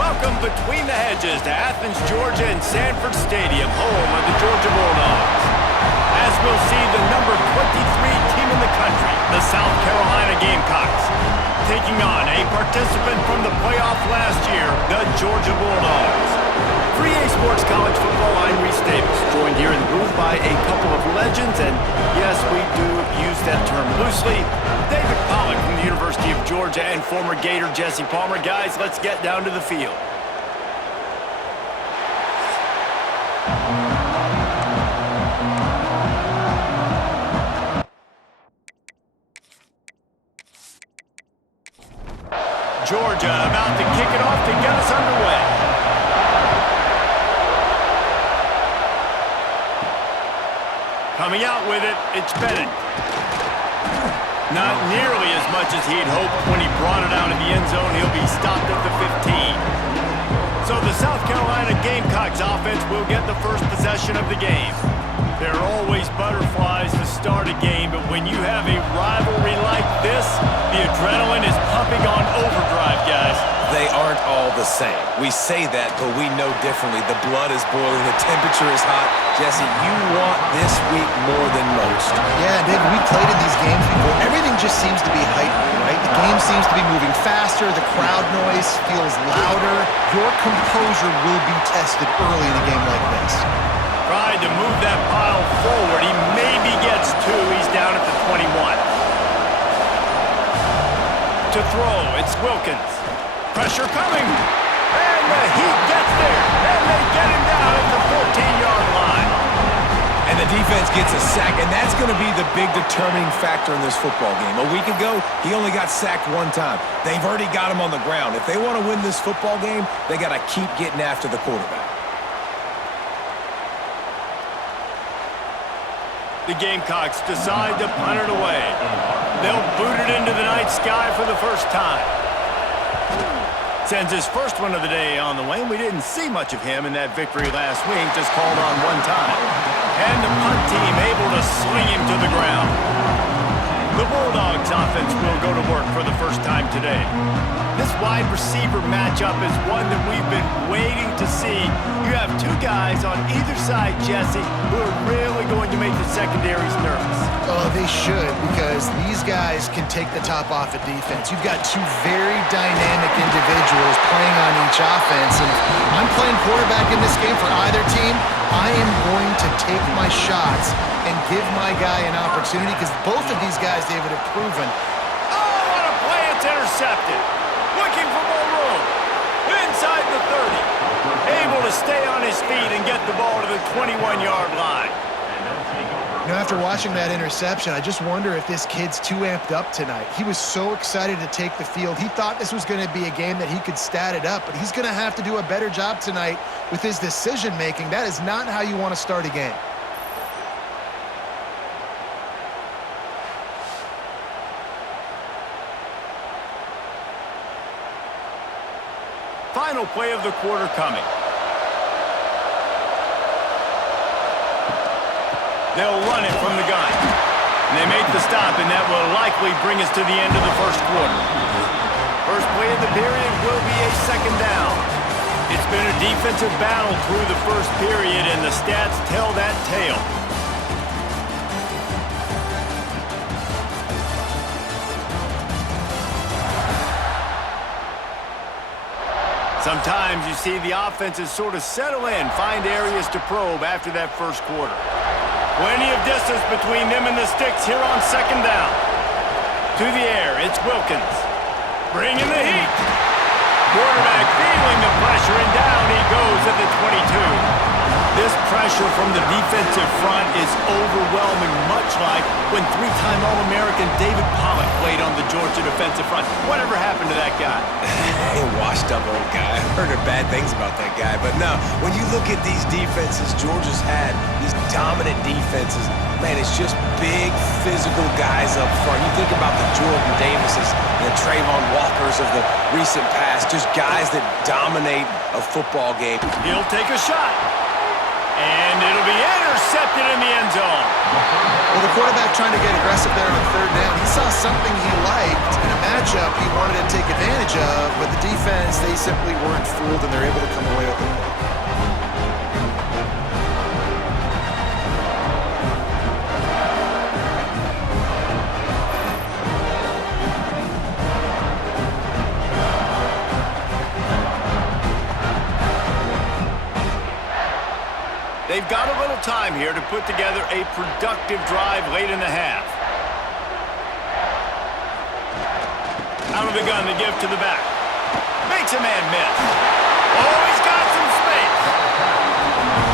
Welcome between the hedges to Athens, Georgia and Sanford Stadium, home of the Georgia Bulldogs. As we'll see, the number 23 team in the country, the South Carolina Gamecocks, taking on a participant from the playoff last year, the Georgia Bulldogs. For EA Sports College Football, I'm Reese Davis, joined here in the booth by a couple of legends, and yes, we do use that term loosely. David Pollock from the University of Georgia and former Gator Jesse Palmer. Guys, let's get down to the field. Georgia about to kick it off to get us underway. Coming out with it, it's Bennett. Not nearly as much as he'd hoped when he brought it out of the end zone. He'll be stopped at the 15. So the South Carolina Gamecocks offense will get the first possession of the game. There are always butterflies to start a game, but when you have a rivalry like this, the adrenaline is pumping on overdrive, guys. They aren't all the same. We say that, but we know differently. The blood is boiling, the temperature is hot. Jesse, you want this week more than most. Yeah, David, we played in these games before. Everything just seems to be heightened, right? The game seems to be moving faster. The crowd noise feels louder. Your composure will be tested early in a game like this. Tried to move that pile forward. He maybe gets two. He's down at the 21. To throw, it's Wilkins. Pressure coming. And the Heat gets there. And they get him down at the 14-yard line. And the defense gets a sack, and that's going to be the big determining factor in this football game. A week ago, he only got sacked one time. They've already got him on the ground. If they want to win this football game, they got to keep getting after the quarterback. The Gamecocks decide to punt it away. They'll boot it into the night sky for the first time. Sends his first one of the day on the way. We didn't see much of him in that victory last week, just called on one time. And the punt team able to sling him to the ground. The Bulldogs offense will go to work for the first time today. This wide receiver matchup is one that we've been waiting to see. You have two guys on either side, Jesse, who are really going to make the secondaries nervous. Oh, they should, because these guys can take the top off of defense. You've got two very dynamic individuals playing on each offense, and if I'm playing quarterback in this game for either team, I am going to take my shots and give my guy an opportunity, because both of these guys, David, have proven. Oh, what a play! It's intercepted. Looking for more room. Inside the 30. Able to stay on his feet and get the ball to the 21-yard line. You know, after watching that interception, I just wonder if this kid's too amped up tonight. He was so excited to take the field. He thought this was going to be a game that he could stat it up, but he's going to have to do a better job tonight with his decision-making. That is not how you want to start a game. Final play of the quarter coming. They'll run it from the gun. And they make the stop, and that will likely bring us to the end of the first quarter. First play of the period will be a second down. It's been a defensive battle through the first period, and the stats tell that tale. Sometimes you see the offenses sort of settle in, find areas to probe after that first quarter. Plenty of distance between them and the sticks here on second down. To the air, it's Wilkins. Bringing the heat. Quarterback feeling the pressure, and down he goes at the 22. This pressure from the defensive front is overwhelming, much like when three-time All-American David Pollock played on the Georgia defensive front. Whatever happened to that guy? A washed-up old guy. I've heard bad things about that guy. But no, when you look at these defenses Georgia's had, these dominant defenses, man, it's just big, physical guys up front. You think about the Jordan Davises and the Trayvon Walkers of the recent past, just guys that dominate a football game. He'll take a shot. And it'll be intercepted in the end zone. Well, the quarterback trying to get aggressive there on third down. He saw something he liked in a matchup he wanted to take advantage of, but the defense, they simply weren't fooled, and they're able to come away with the ball. They've got a little time here to put together a productive drive late in the half. Out of the gun to give to the back. Makes a man miss. Oh, he's got some space.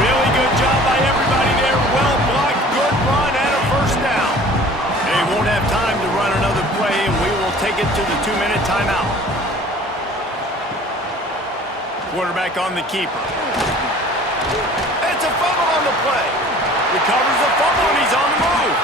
Really good job by everybody there. Well blocked, good run, and a first down. They won't have time to run another play, and we will take it to the 2-minute timeout. Quarterback on the keeper. It's a fumble on the play. Recovers the fumble, and he's on the move.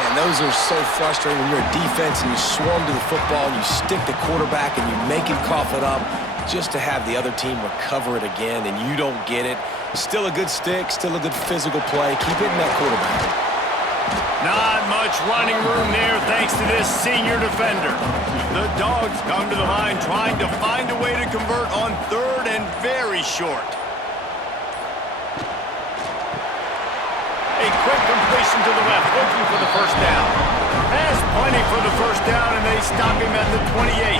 Man, those are so frustrating when you're a defense and you swarm to the football and you stick the quarterback and you make him cough it up just to have the other team recover it again and you don't get it. Still a good stick, still a good physical play. Keep hitting that quarterback. Not much running room there thanks to this senior defender. The Dogs come to the line trying to find a way to convert on third and very short. A quick completion to the left, looking for the first down. Has plenty for the first down, and they stop him at the 28.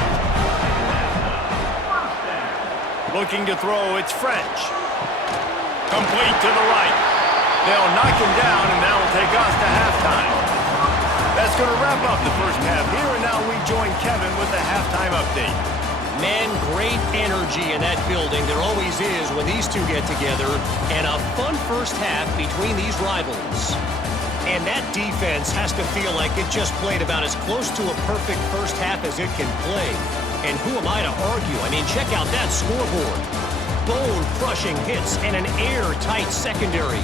Looking to throw, it's French. Complete to the right. They'll knock him down, and that will take us to halftime. That's going to wrap up the first half here, and now we join Kevin with the halftime update. Man, great energy in that building. There always is when these two get together, and a fun first half between these rivals. And that defense has to feel like it just played about as close to a perfect first half as it can play. And who am I to argue? I mean, check out that scoreboard. Bone-crushing hits and an airtight secondary.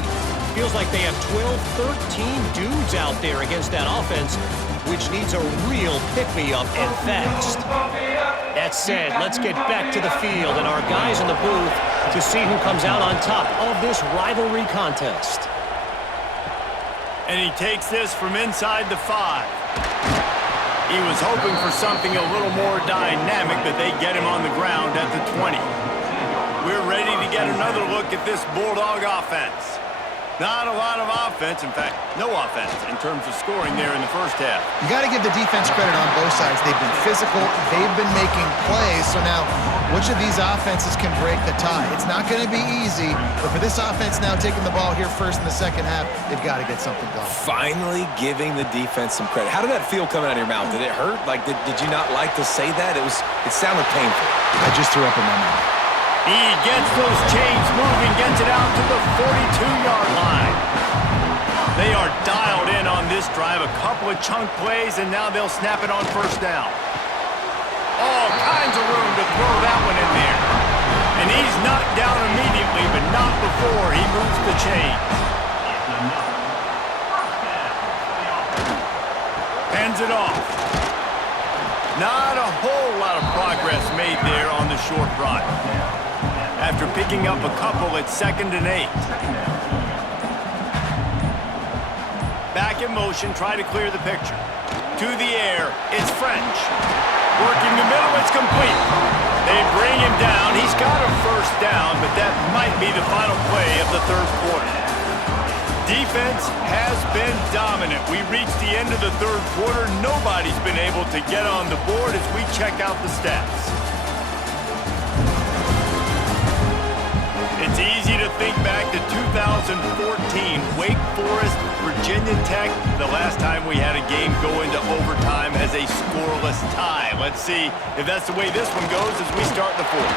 Feels like they have 12, 13 dudes out there against that offense, which needs a real pick-me-up and fast. That said, let's get back to the field and our guys in the booth to see who comes out on top of this rivalry contest. And he takes this from inside the 5. He was hoping for something a little more dynamic, but they get him on the ground at the 20. We're ready to get another look at this Bulldog offense. Not a lot of offense, in fact, no offense in terms of scoring there in the first half. You got to give the defense credit on both sides. They've been physical. They've been making plays. So now, which of these offenses can break the tie? It's not going to be easy, but for this offense now taking the ball here first in the second half, they've got to get something going. Finally giving the defense some credit. How did that feel coming out of your mouth? Did it hurt? Like, did you not like to say that? It sounded painful. I just threw up in my mouth. He gets those chains moving, gets it out to the 42-yard line. They are dialed in on this drive, a couple of chunk plays, and now they'll snap it on first down. All kinds of room to throw that one in there. And he's knocked down immediately, but not before he moves the chains. Hands it off. Not a whole lot of progress made there on the short run. After picking up a couple, it's 2nd and 8. Back in motion, try to clear the picture. To the air, it's French. Working the middle, it's complete. They bring him down. He's got a first down, but that might be the final play of the third quarter. Defense has been dominant. We reached the end of the third quarter. Nobody's been able to get on the board as we check out the stats. It's easy to think back to 2014, Wake Forest, Virginia Tech, the last time we had a game go into overtime as a scoreless tie. Let's see if that's the way this one goes as we start the fourth.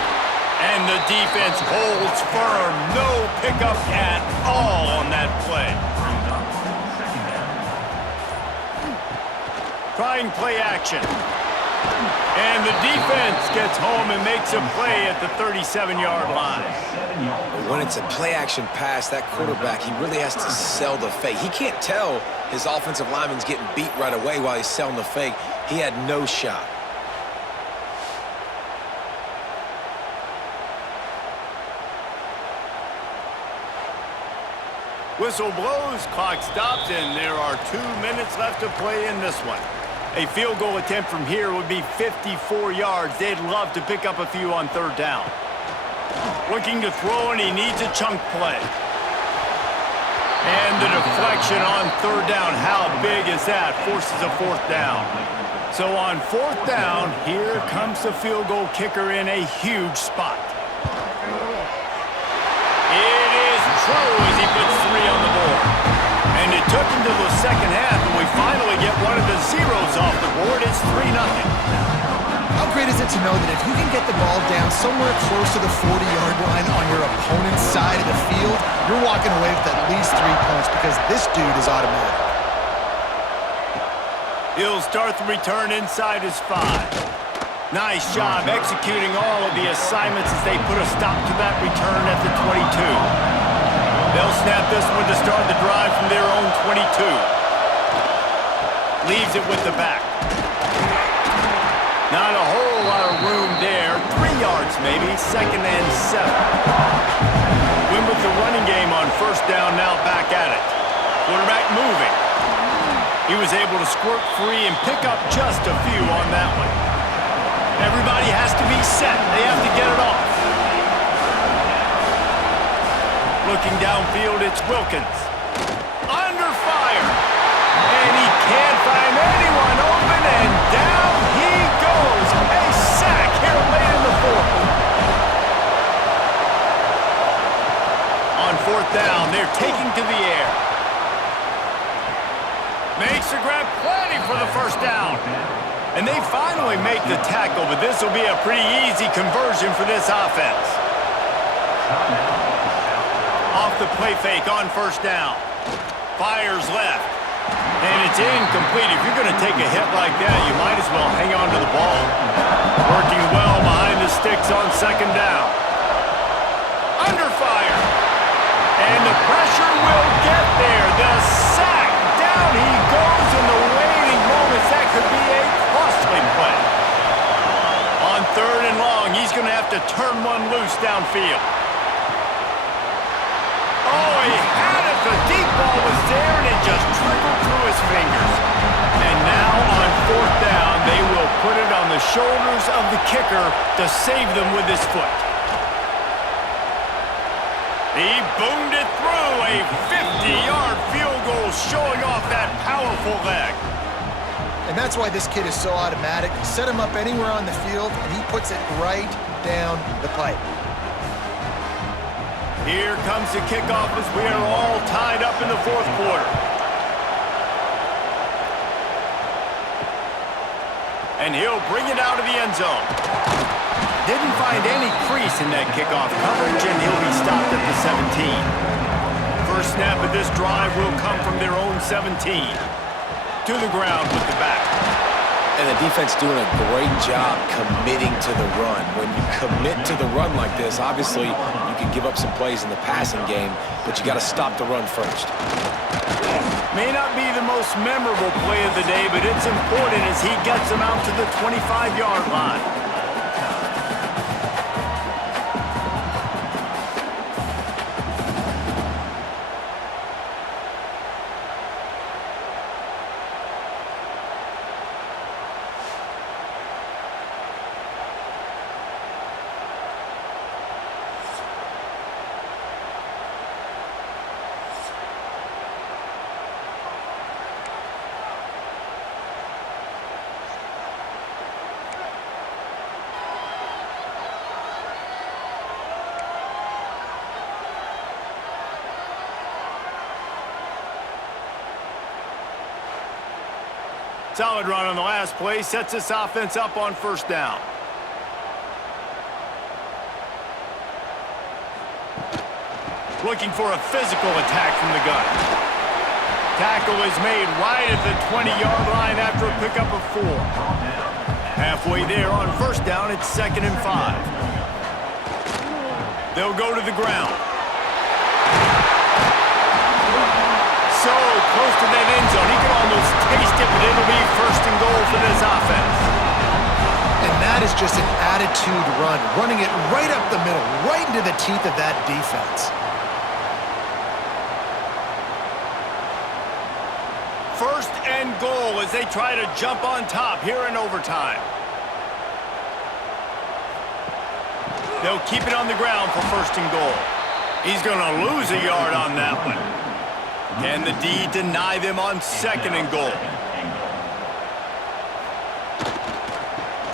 And the defense holds firm. No pickup at all on that play. Trying play action. And the defense gets home and makes a play at the 37-yard line. When it's a play-action pass, that quarterback, he really has to sell the fake. He can't tell his offensive lineman's getting beat right away while he's selling the fake. He had no shot. Whistle blows, clock stops, and there are 2 minutes left to play in this one. A field goal attempt from here would be 54 yards. They'd love to pick up a few on third down. Looking to throw, and he needs a chunk play. And the deflection on third down. How big is that? Forces a fourth down. So on fourth down, here comes the field goal kicker in a huge spot. It is true as he puts 3 on the board. And it took him to the second half, and we finally get one of the zeros off the board. It's 3-0. How great is it to know that if you can get the ball down somewhere close to the 40-yard line on your opponent's side of the field, you're walking away with at least 3 points because this dude is automatic. He'll start the return inside his 5. Nice job executing all of the assignments as they put a stop to that return at the 22. They'll snap this one to start the drive from their own 22. Leaves it with the back. Not a whole lot of room there. 3 yards maybe, 2nd and 7. Win with the running game on first down, now back at it. Quarterback moving. He was able to squirt free and pick up just a few on that one. Everybody has to be set. They have to get it off. Looking downfield, it's Wilkins. Under fire. And he can't find anyone open, and down he goes. A sack here late in the 4th. On fourth down, they're taking to the air. Makes the grab, plenty for the first down. And they finally make the tackle, but this will be a pretty easy conversion for this offense. Off the play fake on first down. Fires left. And it's incomplete. If you're going to take a hit like that, you might as well hang on to the ball. Working well behind the sticks on second down. Under fire. And the pressure will get there. The sack. Down he goes in the waiting moments. That could be a costly play. On third and long, he's going to have to turn one loose downfield. Oh, he had it. The deep ball was there, and it just trickled through his fingers. And now on fourth down, they will put it on the shoulders of the kicker to save them with his foot. He boomed it through, a 50-yard field goal showing off that powerful leg. And that's why this kid is so automatic. Set him up anywhere on the field, and he puts it right down the pipe. Here comes the kickoff as we are all tied up in the 4th quarter. And he'll bring it out of the end zone. Didn't find any crease in that kickoff coverage, and he'll be stopped at the 17. First snap of this drive will come from their own 17. To the ground with the back. And the defense doing a great job committing to the run. When you commit to the run like this, obviously you can give up some plays in the passing game, but you got to stop the run first. May not be the most memorable play of the day, but it's important as he gets them out to the 25-yard line. Solid run on the last play, sets this offense up on first down. Looking for a physical attack from the gun. Tackle is made right at the 20-yard line after a pickup of 4. Halfway there on first down, it's 2nd and 5. They'll go to the ground. So close to that end zone. He can almost taste it, but it'll be 1st and goal for this offense. And that is just an attitude run, running it right up the middle, right into the teeth of that defense. First and goal as they try to jump on top here in overtime. They'll keep it on the ground for first and goal. He's going to lose a yard on that one. Can the D deny them on second and goal?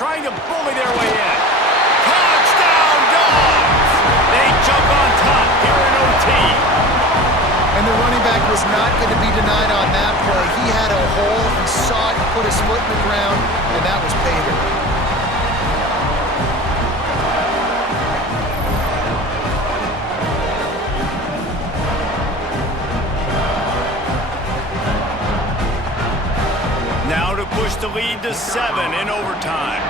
Trying to bully their way in. Touchdown, Dogs! They jump on top here in OT. And the running back was not going to be denied on that play. He had a hole, he saw it, he put his foot in the ground, and that was pay dirt. Now to push the lead to 7 in overtime.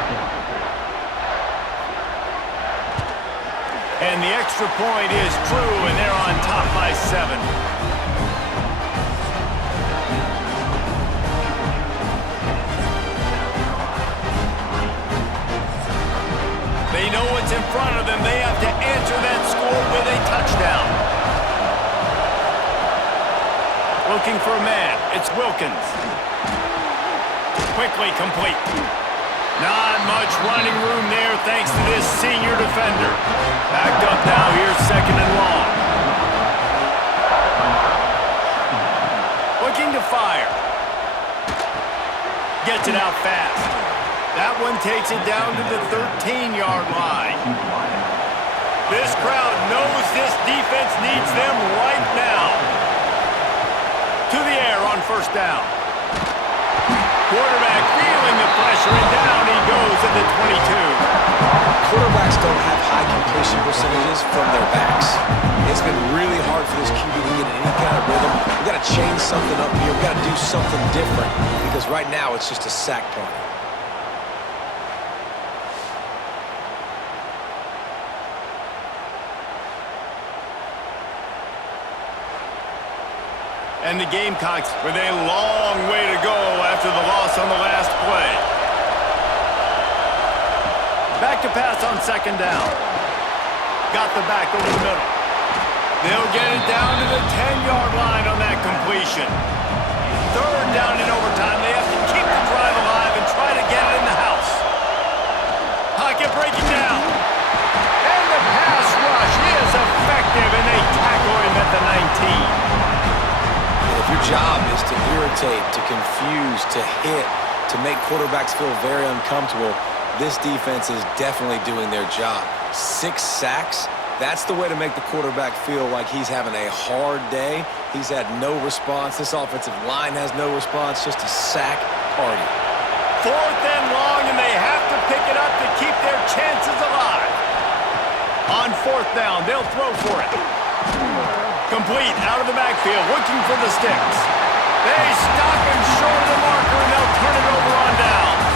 And the extra point is true, and they're on top by 7. They know what's in front of them. They have to answer that score with a touchdown. Looking for a man. It's Wilkins. Quickly complete. Not much running room there thanks to this senior defender. Backed up now, here's second and long. Looking to fire. Gets it out fast. That one takes it down to the 13-yard line. This crowd knows this defense needs them right now. To the air on first down. Quarterback feeling the pressure, and down he goes at the 22. Quarterbacks don't have high completion percentages from their backs. It's been really hard for this QB to get in any kind of rhythm. We've got to change something up here. We've got to do something different because right now it's just a sack party. And the Gamecocks with a long way to go after the loss on the last play. Back to pass on second down. Got the back over the middle. They'll get it down to the 10-yard line on that completion. Third down in overtime. They have to keep the drive alive and try to get it in the house. Pocket breaking down. And the pass rush is effective, and they tackle him at the 19. If your job is to irritate, to confuse, to hit, to make quarterbacks feel very uncomfortable, this defense is definitely doing their job. 6 sacks, that's the way to make the quarterback feel like he's having a hard day. He's had no response. This offensive line has no response, just a sack party. Fourth and long, and they have to pick it up to keep their chances alive. On fourth down, they'll throw for it. Complete out of the backfield, looking for the sticks. They stop him short of the marker, and they'll turn it over on downs.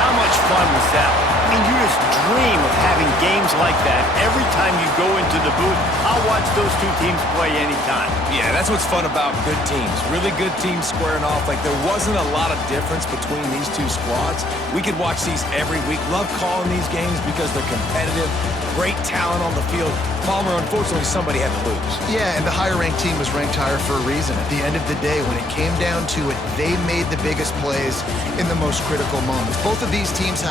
How much fun was that? I mean, you just dream of having games like that every time you go into the booth. I'll watch those two teams play anytime. Yeah, that's what's fun about good teams. Really good teams squaring off. Like, there wasn't a lot of difference between these two squads. We could watch these every week. Love calling these games because they're competitive. Great talent on the field. Palmer, unfortunately, somebody had to lose. Yeah, and the higher-ranked team was ranked higher for a reason. At the end of the day, when it came down to it, they made the biggest plays in the most critical moments. Both of these teams have